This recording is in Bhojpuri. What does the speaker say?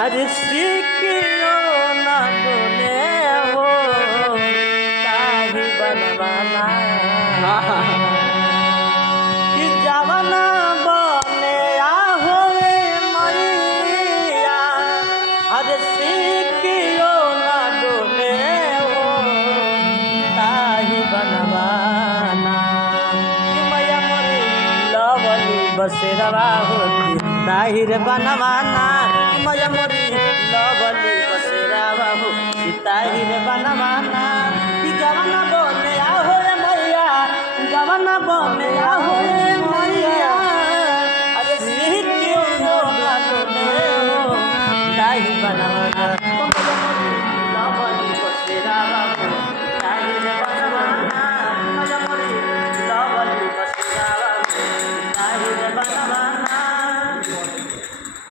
हर सिक्कियो न डोले हो ताही बनवाना कि जवाना बने आहो मैया हर सिक्कियो न डोले हो ताही बनवाना कि मैया मोरी लवली बसेरवा होती ताहिर बनवाना मैया मोरी लवली बसेरवा होती ताहिर बनवाना कि जवाना बने आहो मैया जवाना बने आहो मैया अरे सिक्कियो न डोले हो ताही बनवाना मैया मोरी लवली बसेरवा होती ताहिर बनवाना मैया मोरी लवली बसेरवा होती ताहिर बनवाना।